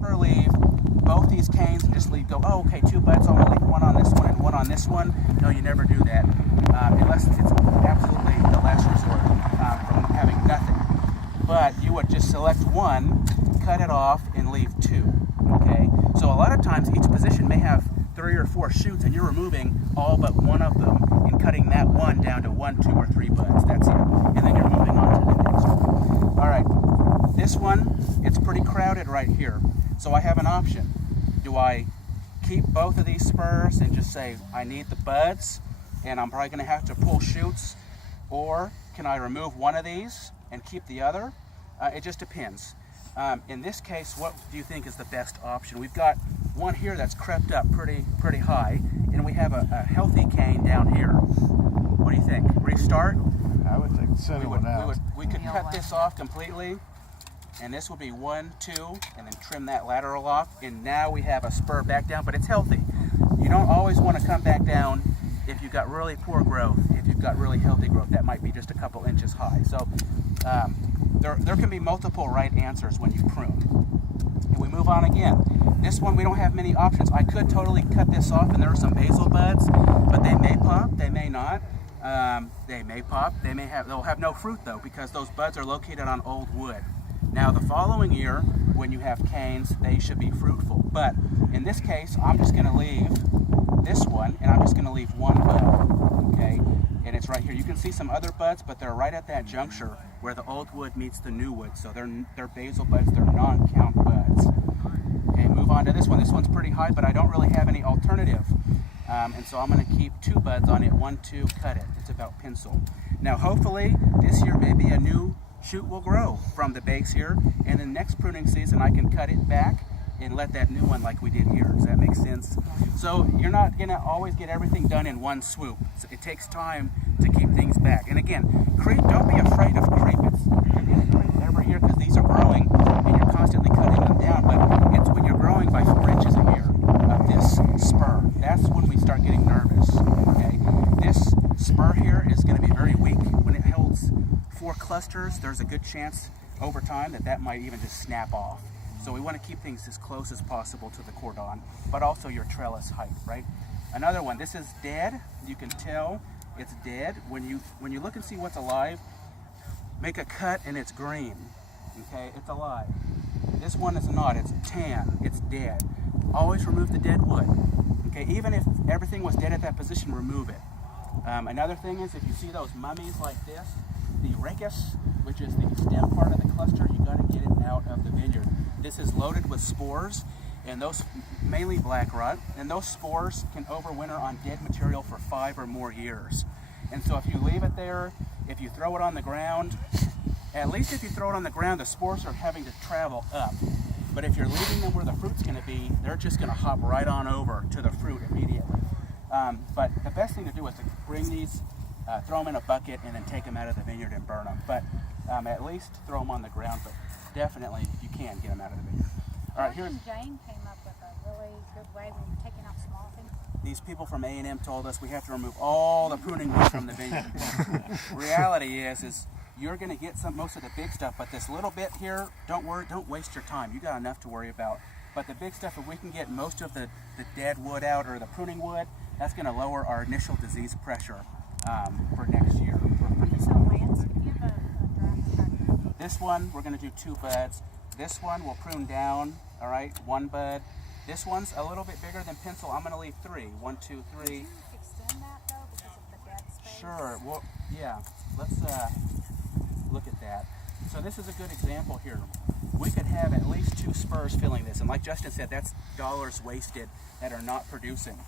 Never leave both these canes and just go, oh, okay, 2 buds, I'm gonna leave one on this one and one on this one. No, you never do that, unless it's absolutely the last resort from having nothing. But you would just select one, cut it off, and leave 2, okay? So a lot of times each position may have 3 or 4 shoots, and you're removing all but one of them and cutting that one down to 1, 2, or 3 buds. That's it. And then you're moving on to the next one. All right, this one, it's pretty crowded right here. So I have an option. Do I keep both of these spurs and just say, I need the buds, and I'm probably gonna have to pull shoots, or can I remove one of these and keep the other? It just depends. In this case, what do you think is the best option? We've got one here that's crept up pretty high, and we have a healthy cane down here. What do you think? Restart? I would think send one out. We could cut this off completely, and this will be 1, 2, and then trim that lateral off, and now we have a spur back down, but it's healthy. You don't always want to come back down if you've got really poor growth. If you've got really healthy growth, that might be just a couple inches high. So there can be multiple right answers when you prune. And we move on again. This one, we don't have many options. I could totally cut this off, and there are some basil buds, but they may pop, they may not. They may pop, they'll have no fruit though, because those buds are located on old wood. Now the following year, when you have canes, they should be fruitful. But in this case, I'm just gonna leave this one, and I'm just gonna leave one bud, okay? And it's right here. You can see some other buds, but they're right at that juncture where the old wood meets the new wood. So they're basil buds, they're non-count buds. Okay, move on to this one. This one's pretty high, but I don't really have any alternative. And so I'm gonna keep 2 buds on it, 1, 2, cut it. It's about pencil. Now hopefully this year maybe a new shoot will grow from the base here, and then next pruning season I can cut it back and let that new one like we did here. Does that make sense? So you're not gonna always get everything done in one swoop. So it takes time to keep things back. And again, creep, don't be afraid of creep. You're getting creep every year because these are growing and you're constantly cutting them down, but it's when you're growing by 4 inches a year of this spur. That's when we start getting nervous, okay? This spur here is gonna be very weak. When it holds 4 clusters, there's a good chance over time that might even just snap off. So we want to keep things as close as possible to the cordon, but also your trellis height, right? Another one, this is dead. You can tell it's dead. When you look and see what's alive, make a cut and it's green, okay? It's alive. This one is not, it's tan, it's dead. Always remove the dead wood, okay? Even if everything was dead at that position, remove it. Another thing is if you see those mummies like this, the rachis, which is the stem part of the cluster, you got to get it out of the vineyard. This is loaded with spores, and those, mainly black rot, and those spores can overwinter on dead material for 5 or more years. And so if you leave it there, if you throw it on the ground, at least if you throw it on the ground, the spores are having to travel up. But if you're leaving them where the fruit's going to be, they're just going to hop right on over to the fruit immediately. But the best thing to do is to bring these, throw them in a bucket, and then take them out of the vineyard and burn them. But at least throw them on the ground, but definitely, if you can, get them out of the vineyard. All right, here's Jane came up with a really good way when you're taking out small things. These people from A&M told us we have to remove all the pruning wood from the vineyard. Reality is you're going to get most of the big stuff, but this little bit here, don't worry, don't waste your time. You got enough to worry about. But the big stuff, if we can get most of the dead wood out, or the pruning wood, that's going to lower our initial disease pressure for next year. This one, we're going to do 2 buds. This one we'll prune down, all right, 1 bud. This one's a little bit bigger than pencil. I'm going to leave 3. 1, 2, 3. Can you extend that though because of the dead space? Sure. Well, yeah. Let's look at that. So this is a good example here. We could have at least 2 spurs filling this, and like Justin said, that's dollars wasted that are not producing.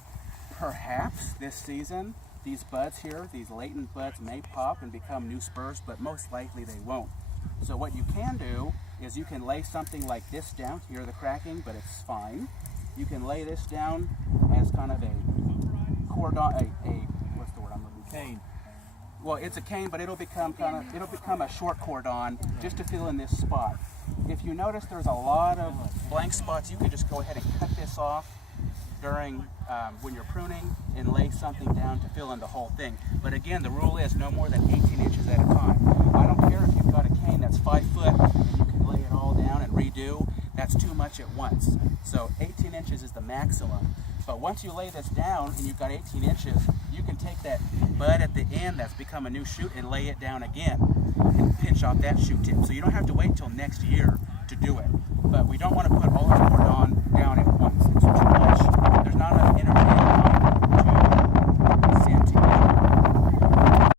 Perhaps this season, these buds here, these latent buds may pop and become new spurs, but most likely they won't. So what you can do is you can lay something like this down. Hear the cracking, but it's fine. You can lay this down as kind of a cordon, what's the word I'm looking for? Cane. Well, it's a cane, but it'll become a short cordon just to fill in this spot. If you notice there's a lot of blank spots, you can just go ahead and cut this off during when you're pruning and lay something down to fill in the whole thing. But again, the rule is no more than 18 inches at a time. I don't care if you've got a cane that's 5 foot and you can lay it all down and redo. That's too much at once. So 18 inches is the maximum. But once you lay this down and you've got 18 inches, you can take that bud at the end that's become a new shoot and lay it down again and pinch off that shoot tip. So you don't have to wait till next year to do it. But we don't want to put all our corn down at